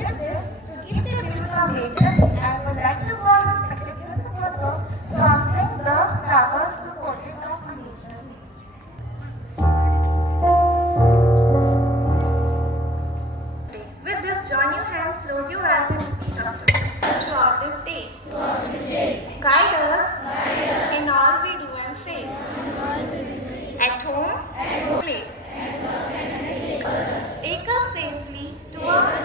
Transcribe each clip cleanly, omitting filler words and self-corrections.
With this, to keep the beautiful nature, I would like to call the particular photo sampling the flowers to portrait of nature. With this, join your hands, close your eyes and repeat after me. Throughout this day, guide us in all we do and say. At home, play. Take us safely to our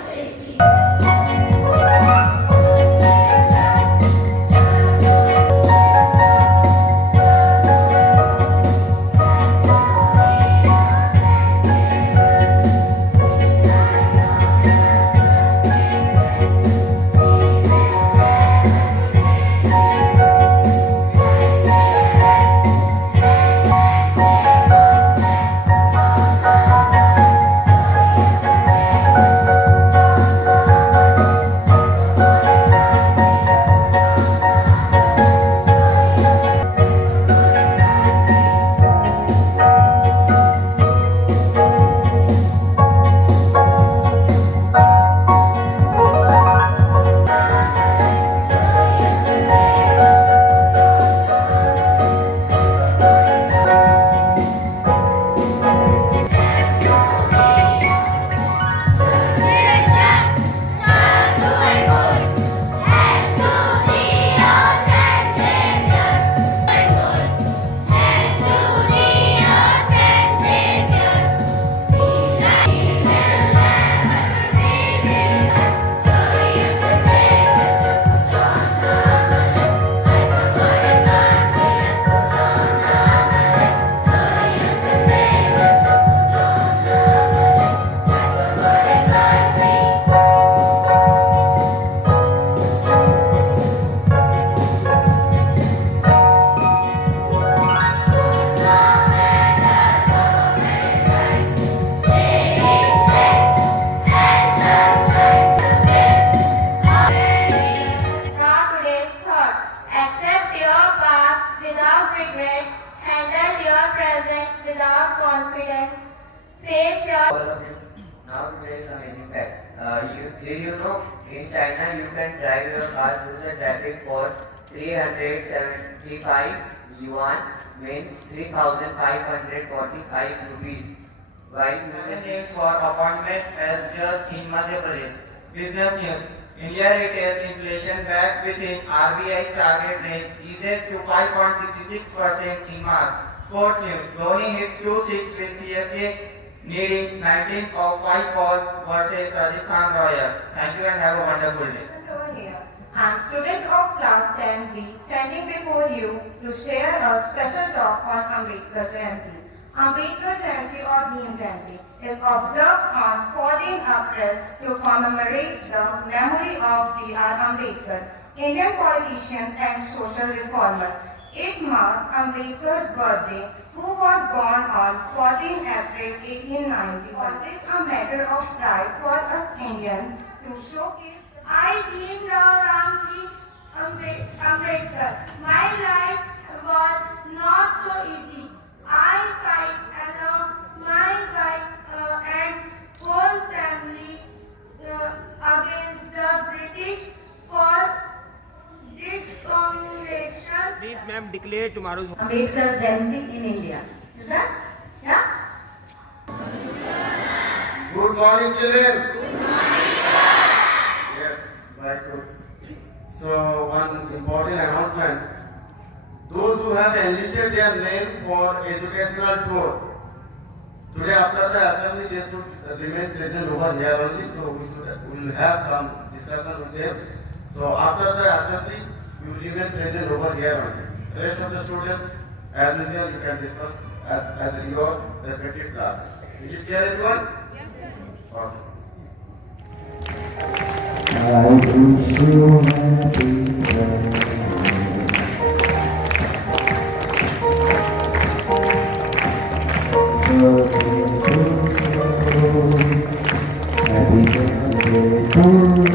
without confidence, face your... All of you, now today is amazing fact. Did you know in China you can drive your car through the traffic for 375 yuan, means 3,545 rupees. While names for appointment as judge in Madhya Pradesh. Business news. India retail inflation back within RBI's target range eases to 5.66% in March. Sports news. Dhoni hits 2-6 with CSK needing 19th of 5 balls versus Rajasthan Royals. Thank you and have a wonderful day. Over here. I am student of class 10B standing before you to share a special talk on Ambedkar Jayanti. Ambedkar Jayanti or Bhim Jayanti is observed on 14 April to commemorate the memory of B.R. Ambedkar, Indian politician and social reformer. It marks Ambedkar's birthday, who was born on 14 April 1890. Always a matter of pride for us Indians to showcase. I dreamed of Ramji Ambedkar. My life was not so easy. I fight along my wife and whole family against the British for discrimination. Please, ma'am, declare tomorrow's Ambedkar Jayanti in India. Is that? Yeah? Good morning, children. Good morning, sir. Yes, very good. So, one important announcement. Those who have enlisted their name for educational tour, today after the assembly they should remain present over here only, so we will have some discussion with them. So after the assembly, you remain present over here only. The rest of the students, as usual, you can discuss as your respective classes. Is it clear, everyone? Yes, sir. Okay. I wish you happy birthday. Happy birthday to you.